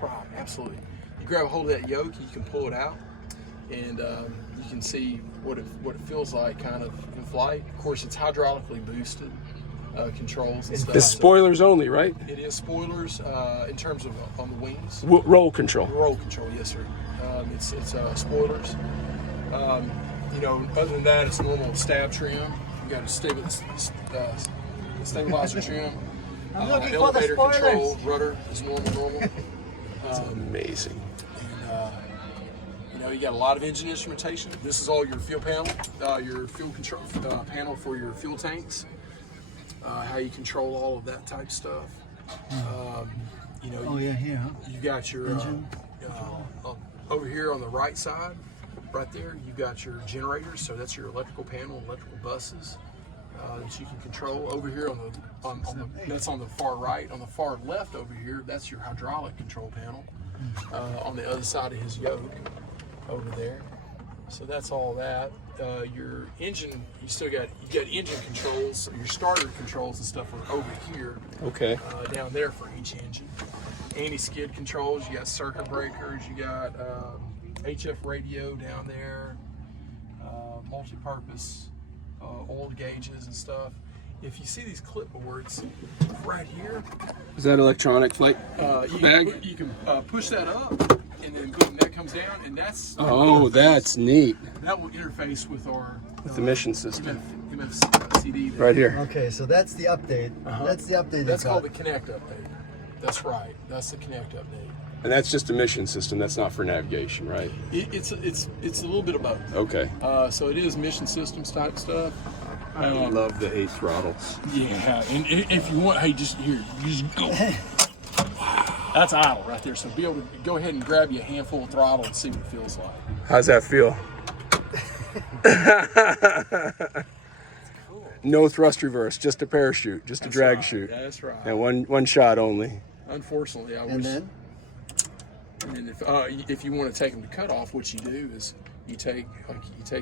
problem, absolutely. You grab a hold of that yoke, you can pull it out, and you can see what it feels like kind of in flight. Of course, it's hydraulically boosted controls and stuff. It's spoilers only, right? It is spoilers in terms of on the wings. Roll control. Roll control, yes, sir. It's spoilers. You know, other than that, it's normal stab trim. You got a stabilizer trim. Elevator control, rudder is normal. It's amazing. And, you know, you got a lot of engine instrumentation. This is all your fuel panel, your fuel control panel for your fuel tanks. How you control all of that type of stuff. You know, here. You got your over here on the right side, right there. You got your generators. So that's your electrical panel, electrical buses that you can control. Over here that's on the far right. On the far left over here, that's your hydraulic control panel. On the other side of his yoke, over there. So that's all that. Your engine, you got engine controls. Your starter controls and stuff are over here. Okay. Down there for each engine. Anti-skid controls. You got circuit breakers. You got HF radio down there. Multi-purpose oil gauges and stuff. If you see these clipboards right here, Is that electronic flight bag? You can push that up, and then boom, that comes down, and that's That's neat. that will interface with our The mission system. CD there. Right here. Okay, so that's the update. That's the update. That's called the Connect update. That's right. That's the Connect update. And that's just a mission system. That's not for navigation, right? It's a little bit of both. Okay. So it is mission systems type stuff. I love the 8 throttle. Yeah, and if you want, hey, just go. Wow. That's idle right there. So be able to go ahead and grab you a handful of throttle and see what it feels like. How's that feel? No thrust reverse, just a parachute, just a drag right. chute. That's right. And one shot only. Unfortunately, I And wish. then? And if you want to take them to cutoff, what you do is you take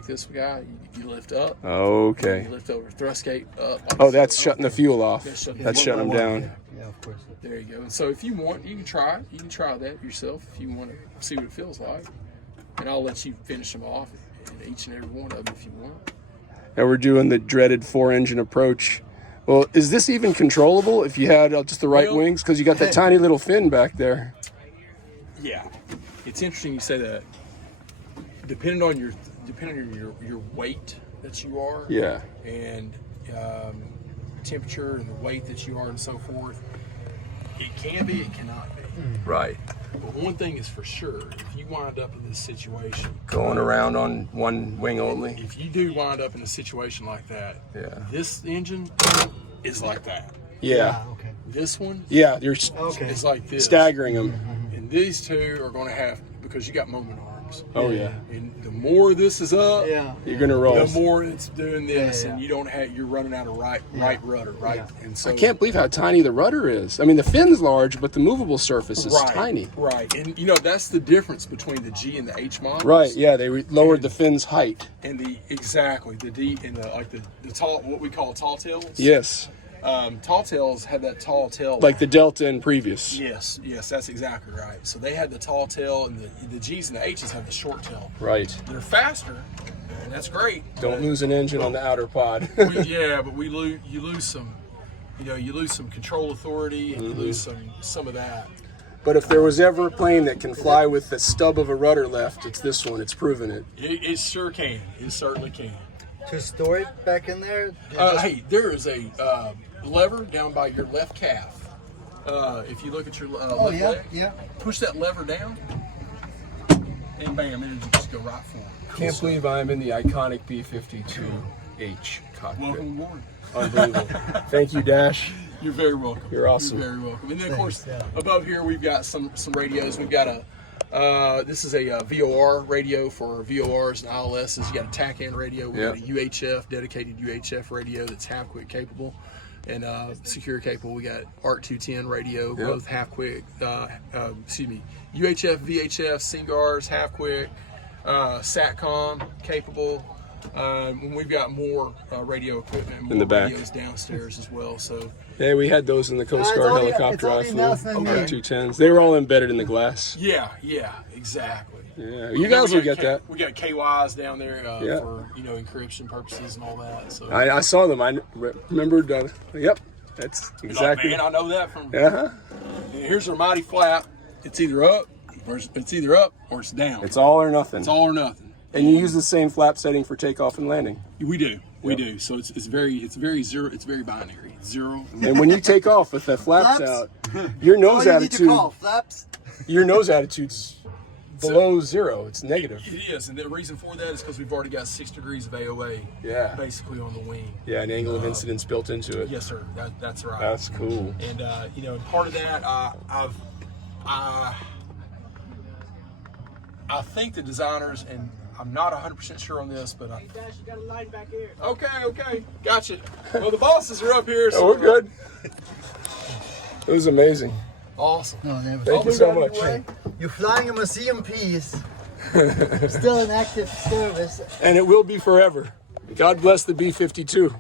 this guy, you lift up. Okay. You lift over, thrust gate up. Oh, that's shutting the fuel off. That's shutting them One by down. one, yeah, of course. There you go. And so if you want, you can try it. You can try that yourself if you want to see what it feels like. And I'll let you finish them off in each and every one of them if you want. Now we're doing the dreaded 4-engine approach. Well, is this even controllable if you had just the right wings? Because you got that tiny little fin back there. Yeah, it's interesting you say that. Depending on your weight that you are, Yeah. and temperature and the weight that you are and so forth, it can be, it cannot be. Right. But one thing is for sure, if you wind up in this situation, Going around on one wing only. if you do wind up in a situation like that, Yeah. this engine is like that. Yeah. Okay. This one, Yeah, you're is like this. staggering them. And these two are going to have, because you got moment arms. Oh, yeah. And the more this is up, Yeah. You're going to roll. the more it's doing this, Yeah. and you're running out of right rudder, right? Yeah. And so I can't believe how tiny the rudder is. I mean, the fin's large, but the movable surface is tiny. Right, and that's the difference between the G and the H models. Right, yeah, they lowered the fin's height. And the D and the tall, what we call tall tails. Yes, Tall tails have that tall tail. like the Delta and previous. Yes, that's exactly right. So they had the tall tail, and the G's and the H's have the short tail. Right. They're faster, and that's great. Don't lose an engine on the outer pod. But you lose some, you lose some control authority, and you lose some of that. But if there was ever a plane that can fly with the stub of a rudder left, it's this one. It's proven it. It sure can. It certainly can. To store it back in there? Hey, there is a lever down by your left calf. If you look at your left leg, push that lever down, and bam, it'll just go right for it. Can't believe I'm in the iconic B-52H cockpit. Welcome aboard. Unbelievable. Thank you, Dash. You're very welcome. You're awesome. You're very welcome. And then, of course, above here we've got some radios. We've got this is a VOR radio for VORs and ILSs. You got a TACAN radio. We've got a UHF, dedicated UHF radio that's half-quick capable and secure capable. We got ARC 210 radio, both half-quick, UHF, VHF, SINGARs, half-quick, SATCOM capable. And we've got more radio equipment, more In the back. radios downstairs as well. So Yeah, we had those in the Coast it's Guard only- helicopter I it's flew. only Nelson and me. 210s. They were all embedded in the glass. yeah, exactly. Yeah, you guys will get that. We got KYs down there Yeah. for encryption purposes and all that. So I saw them. I remembered. Yep, that's You're like, exactly. man, I know that from. Yeah, And here's our mighty flap. It's either up or it's down. it's all or nothing. It's all or nothing. And you use the same flap setting for takeoff and landing. We do. So it's very zero. It's very binary. It's zero. And when you take off with the flaps Flaps? out, your nose All you need to attitude, call flaps. your nose attitude's below zero. It's negative. It is, and the reason for that is because we've already got 6 degrees of AOA. Yeah. Basically on the wing. Yeah, an angle of incidence built into it. Yes, sir. That's right. That's cool. And and part of that, I think the designers, and I'm not 100% sure on this, but Dash, you got a line back here. okay, gotcha. Well, the bosses are up here, so Oh, we're good. It was amazing. Awesome. No, never. Thank you so much. You're flying a museum piece. Still in active service. And it will be forever. God bless the B-52.